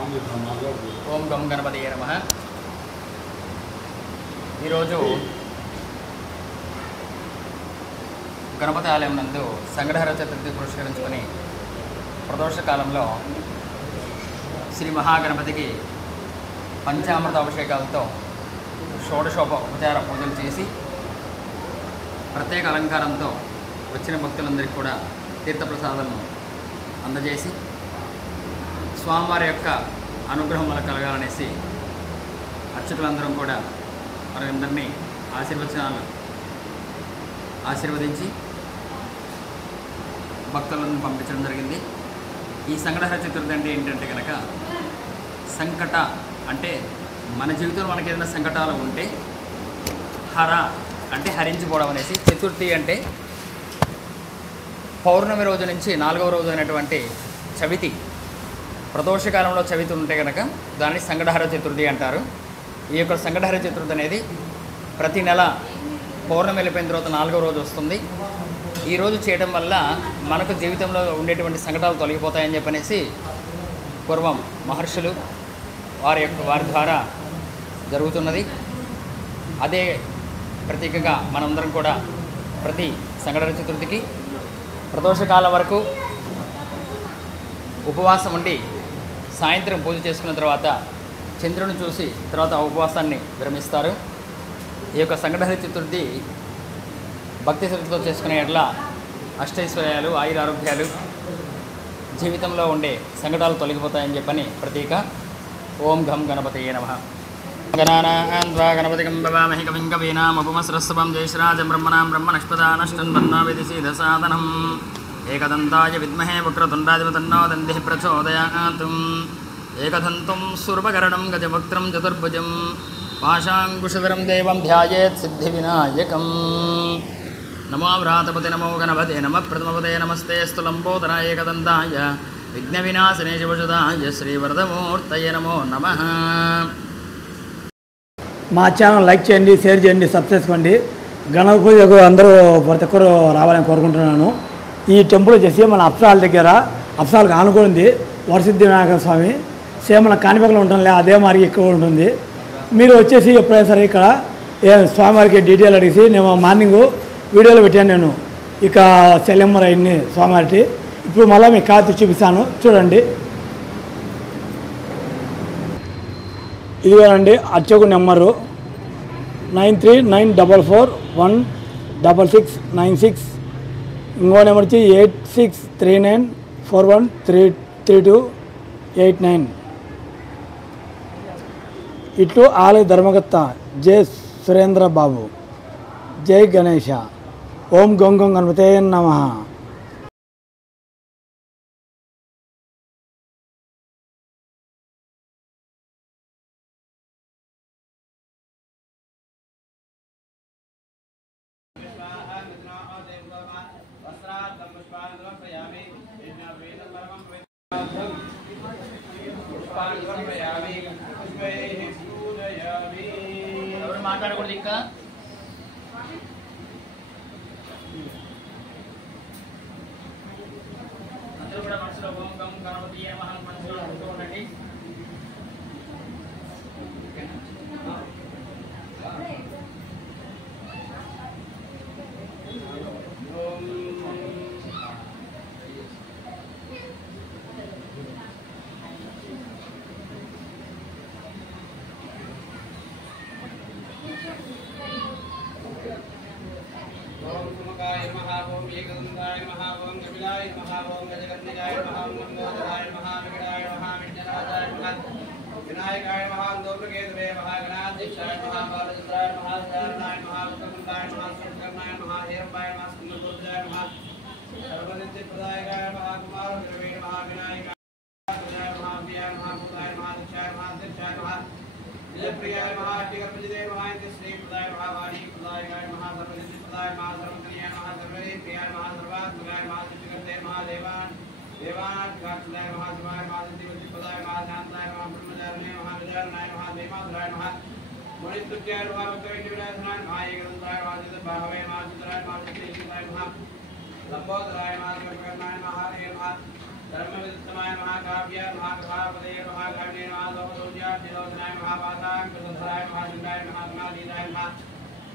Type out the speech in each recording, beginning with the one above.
ఓం గం గణపతయే నమః. ఈరోజు గణపతి ఆలయం నందు సంగ్రహర చతుర్థి పురస్కరించుకొని ప్రదోష కాలంలో శ్రీ మహాగణపతికి పంచామృత అభిషేకాలతో షోడశోపచార పూజలు చేసి ప్రత్యేక అలంకారంతో వచ్చిన భక్తులందరికీ కూడా తీర్థప్రసాదాలను అందజేసి స్వామివారి యొక్క అనుగ్రహం మనకు కలగాలనేసి అర్చకులందరం కూడా మనందరినీ ఆశీర్వదించి భక్తులను పంపించడం జరిగింది. ఈ సంకటహర చతుర్థి అంటే ఏంటంటే కనుక సంకట అంటే మన జీవితంలో మనకి ఏదైనా సంకటాలు ఉంటే హర అంటే హరించిపోవడం అనేసి, చతుర్థి అంటే పౌర్ణమి రోజు నుంచి 4వ రోజు అయినటువంటి చవితి, ప్రదోషకాలంలో చవితి ఉంటే కనుక దాన్ని సంకటహర చతుర్థి అంటారు. ఈ యొక్క సంకటహర చతుర్థి అనేది ప్రతి నెల పౌర్ణమి వెళ్ళిపోయిన తర్వాత 4వ రోజు వస్తుంది. ఈరోజు చేయడం వల్ల మనకు జీవితంలో ఉండేటువంటి సంకటాలు తొలగిపోతాయని చెప్పనేసి పూర్వం మహర్షులు వారి ద్వారా జరుగుతున్నది. అదే ప్రతీకగా మనందరం కూడా ప్రతి సంకటహర చతుర్థికి ప్రదోషకాలం వరకు ఉపవాసం ఉండి సాయంత్రం పూజ చేసుకున్న తర్వాత చంద్రుని చూసి తర్వాత ఉపవాసాన్ని విరమిస్తారు. ఈ యొక్క సంకటహర చతుర్థి భక్తి శ్రద్ధతో చేసుకునే ఎట్లా అష్టైశ్వర్యాలు, ఆయురారోగ్యాలు, జీవితంలో ఉండే సంకటాలు తొలగిపోతాయని చెప్పని ప్రతీక. ఓం గం గణపతయే నమః. గణానాన్వా గణపతిగం భవామహి కవిం కవీనాముపమస్రస్తవం జయశ్రాజం బ్రహ్మణాం బ్రహ్మణస్పదానష్టం బన్నావిదిశీదసాదనం ఏకదంతాయ విద్మహే వక్రతుండాధిపతన్నో దందిః ప్రచోదయాత్. ఏకదంతం సూర్పకరణం గజవక్త్రం చతుర్భుజం పాశాంకుశధరం దేవం ధ్యాయేత్ సిద్ధివినాయకం. నమో వ్రాతపతి నమో గణపతే నమః ప్రథమపతే నమస్తేస్తు లంబోదరాయ ఏకదంతాయ విఘ్నవినాశనే శివసుదాయ శ్రీవరదమూర్తయే నమో నమః. మా ఛానల్ లైక్ చేయండి, షేర్ చేయండి, సబ్స్క్రైబ్ చేసుకోండి. గణపతి పూజకు అందరూ ప్రతి ఒక్కరు రావాలని కోరుకుంటున్నాను. ఈ టెంపుల్ వచ్చేసి మన అప్సాల దగ్గర, అప్సాలకు ఆనుకుంది వరసిద్ధి వినాయక స్వామి. సేమ్ మన కాణిపక్కలో ఉంటుందిలే అదే మరి ఇక్కడ ఉంటుంది. మీరు వచ్చేసి ఎప్పుడైనా సరే ఇక్కడ స్వామివారికి డీటెయిల్ అడిగి నేను మార్నింగ్ వీడియోలో పెట్టాను నేను ఇక సెల్ నెంబర్ అయింది స్వామివారికి. ఇప్పుడు మళ్ళీ మీకు ఖాతా చూపిస్తాను చూడండి. ఇదిగోనండి అర్చకు నెంబరు 9394416696. ఇంకో నెంబర్ వచ్చి 8639413289. ఇట్లు ఆలయ ధర్మకర్త జై సురేంద్ర బాబు. జై గణేష. ఓం గం గం గణపతే నమః. ఎవరు మాట్లాడకూడదు ఇంకా. అందరూ కూడా మనసులో ఓం గం గణపతయే నమః మనసులో అనుకుంటూ ఉండండి. ఏకదంతాయ నమః. ఓం కపిలాయ నమః. ఓం గజకర్ణికాయ నమః. ఓం లంబోదరాయ నమః. వికటాయ నమః. విఘ్నరాజాయ నమః. వినాయకాయ నమః. గౌరకేతువే నమః. గణాధ్యక్షాయ నమః. బాలచంద్రాయ నమః. ధారణాయ నమః. ఉత్తమంతాయ నమః. సంకర్ణాయ నమః. హేరంబాయ నమః. సింహపురుషాయ నమః. సర్వనిత్యప్రదాయకాయ నమః. కుమార విరవే నమః. వినాయకాయ నమః. వ్యాయ నమః. భూతాయ నమః. దక్షాయ నమః. అధ్యక్షాయ నమః. విజయప్రియాయ నమః. అట్టిగర్భజిదే నమః. శ్రీప్రదాయ నమః. వాణీప్రదాయకాయ నమః. సర్వనిత్యప్రదాయ నమః. సర్వకన్యాయ నమః. సర్వదేప్రియాయ నమః. సర్వాత్మకాయ నమః. సిద్ధికర్తే నమః. దేవానాథాయ నమః. శివాయ నమః. సిద్ధిపదాయ నమః. శాంతాయ నమః. బ్రహ్మచారిణే నమః. విచారణాయ నమః. దేవాధరాయ నమః. మునిస్తుత్యాయ నమః. భక్తవిద్యావినాశనాయ నమః. ఏకదంతాయ నమః. చిత్తబాహవే నమః. చిత్తరాయ నమః. చిత్తేశాయ నమః. లంబోదరాయ నమః. కర్ణాయ నమః. హరే నమః. धर्मविदुत्तमाय महाकाव्य महाकभापदे महाकाव्ये महालोकसौज्यार्थिलोचनाय महापाशाङ्कुशधराय महाचण्डाय महात्मादीनाय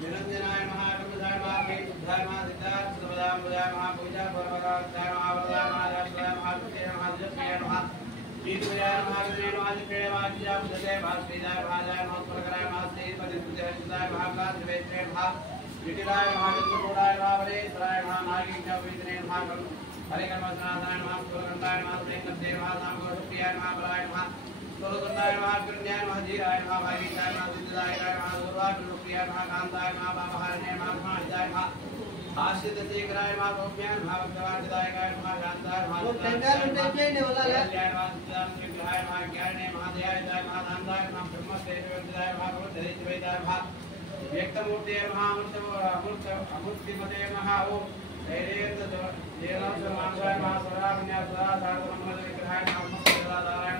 निरञ्जनाय महाकम्पदाय महाकेतुद्धाय महासिद्धार्थसुभदाम्बुजाय महापूजा परमकान्ताय महावरदाय महाराष्ट्राय महाकृत्याय महाजप्रियाय महावीरविजयाय महाविजयाय महाजिप्रियाय महाजिजापदये महाश्रीदाय महाजाय महात्परकराय महाश्रीपतिपतिहरिताय महाकाशवेत्रे महाविटिलाय महाविन्दुगौडाय महावरेश्वराय महानागीज्ञापविदने महाकम् हरिकर्मसनातनाय महापुरकण्डाय महाश्रीकर्ते महासामगोषप्रियाय महाबलाय महासुरसुन्दाय महाकृण्याय महाधीराय महाभागीताय महासिद्धाय महादूर्वाप्रियाय महाकान्ताय महापापहारिण्याय महाहिताय महाआश्रितशेखराय महागौम्याय महाभक्तवादिदायकाय महाशान्ताय महासिद्धाय महाज्ञाने महादयाय महादान्ताय महाब्रह्मस्तेजवन्ताय महाभगवद्धिवेदाय महाव्यक्तमूर्ते महामूर्तिमते महा ओम धैर्येन्द्रदेवांशमांसाय महासराविन्यासदासारसमन्वयविग्रहाय महामस्तदाराय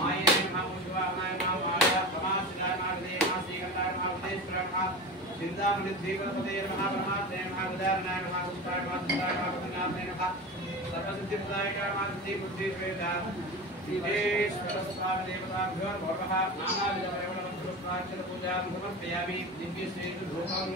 माये महामुशिवाय महामाया समासिदाय महागदे महाश्रीगन्धाय महागदेश्वराय महाचिन्तामणिद्वीपपते महाब्रह्मात्मे महागदारणाय महागुप्ताय महासिद्धाय महापतिनाथने सर्वसिद्धिप्रदायकाय महासिद्धिबुद्धिश्वेताय सिद्धेश्वरस्वामिदेवताभ्यो नमः नानाविधपरिमलमन्त्रपुष्पार्चनपूजां समर्पयामि दिव्यश्रीधूपम्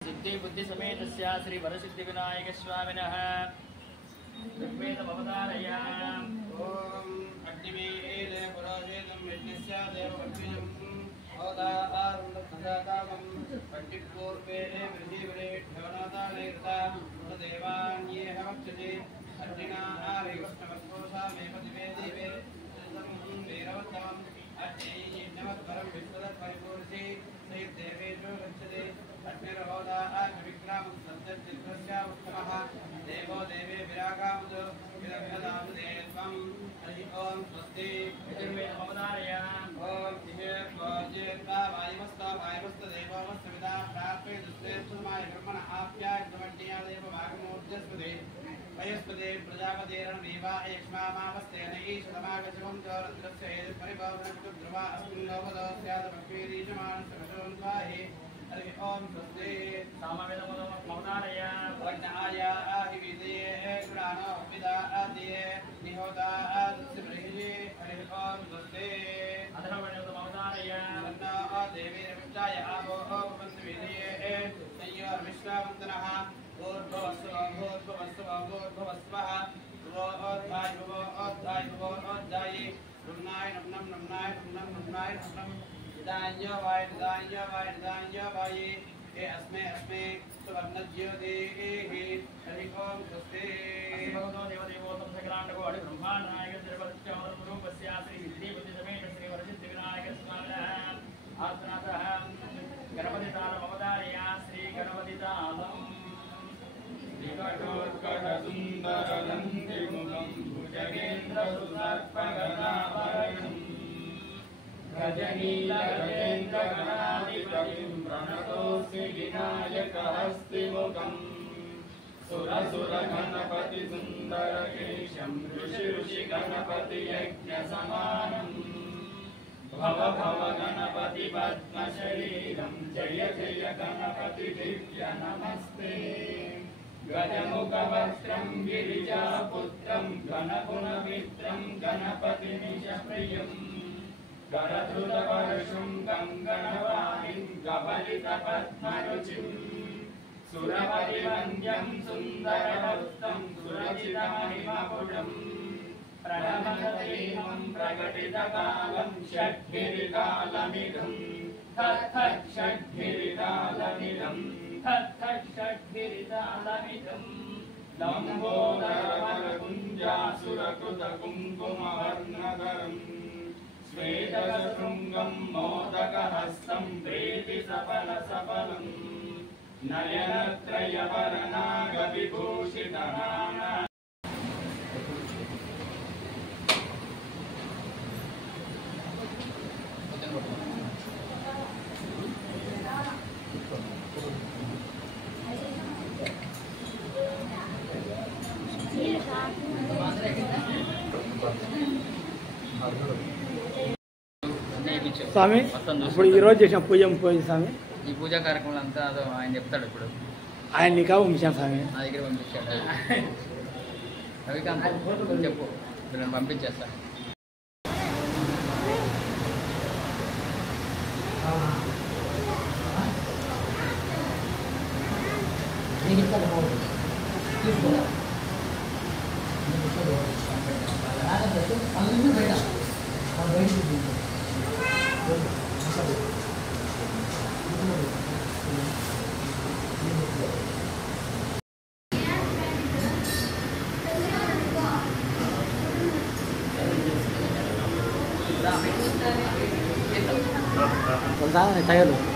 सिद्धि बुद्धि समेत श्री वरसिद्धि विनायक स्वामिनः ऋग्वेदमवतारया ओम अग्निमेल पुरोहितं यज्ञस्य देववक्षिणं अवतारं पट्टिपूर्वेणे वृद्धिवरे ढवनतालेर्ता देवान्येह वक्षते अर्जुना आर्यवष्णवस्पोषामेव दिवे देवे वीरवत्तमम् अज्ञेयज्ञवत्परं विश्वदत्परिपूर्ति सैर्देवेषु गच्छते अग्निर्होदा विक्रामं सत्यचित्रस्य उत्तमः देवो देवे विरागामुद विरभदामुदे त्वं हरि ओं स्वस्ति ऋग्वेदमवतारया ओं दिवे वाजेता वायुमस्त देवोमस्तविदा प्राप्ते दुष्टेषुमाय ब्रह्मण आप्यायतमट्टिया देव भागमोर्जस्पदे वयस्पदे प्रजापतेरणमेवा यक्ष्मामावस्तेन ईशतमागशवं च रुद्रस्य हेतु परिभवनं ध्रुवा अस्मिन् लोकदो स्यादपक्षीरीशमानस्य स्वाहे हरि ओं स्वस्ति सामवेदमवतारया वग्नाया आहिविदये गुणानो विदा आदिये निहोता आदस्य ब्रह्मजे हरि ओं स्वस्ति अधर्वणेदमवतारया वन्ना देवी रविष्टाय आवो वंशविदये तय्यो विश्वावन्तनः भूर्भुवस्वः भुवोऽध्याय नम्नाय नम्नाय दान्यवाय हे अस्मे सुवर्णज्योतिः हरि ओं स्वस्ति भगवतो देवदेवोत्तम सकलांडको अडि ब्रह्मांड नायक श्रीवरसिद्धवरम रूपस्य श्री विद्ये बुद्धि समेत श्री वरसिद्धि विनायक स्वामिनः आत्मनाथः गणपति तालम अवतारया श्री गणपति तालम विकटोत्कट सुंदर लंकिमुखं भुजगेन्द्र सुसर्पगणाभरणं गजनील गजेन्द्र गणाधिपतिं प्रणतोऽस्मि विनायकहस्तिमुखम् सुरसुर गणपति सुंदर केशं ऋषि ऋषि गणपति यज्ञ समानम् भव भव गणपति पद्म शरीरं जय जय गणपति दिव्य नमस्ते गजमुख वस्त्रं गिरिजापुत्रं गणगुणमित्रं गणपतिनिजप्रियम् करधृतवर्षं गङ्गणवाणीं कबलितपद्मरुचिम् सुरपतिवन्द्यं सुन्दरवस्तं सुरचितमहिमपुरम् प्रणमतेनं प्रकटितकालं षड्गिरिकालमिदं तत्तत् षड्गिरिकालमिदं तत्तत् षड्गिरिकालमिदं लम्बोदरवरकुञ्जासुरकृतकुङ्कुमवर्णधरम् श्वेतशृङ्गं मोदकहस्तं प्रीतिसफलसफलम् नयनत्रयवरनागविभूषितनाना స్వామి ఇప్పుడు ఈరోజు చేసిన పూజ స్వామి ఈ పూజా కార్యక్రమం అంతా అదో ఆయన చెప్తాడు ఇప్పుడు ఆయన నీకా పంపించాను స్వామి నా దగ్గర పంపించాడు రవికాంత్ చెప్పు నేను పంపించేస్తాను టైర్లు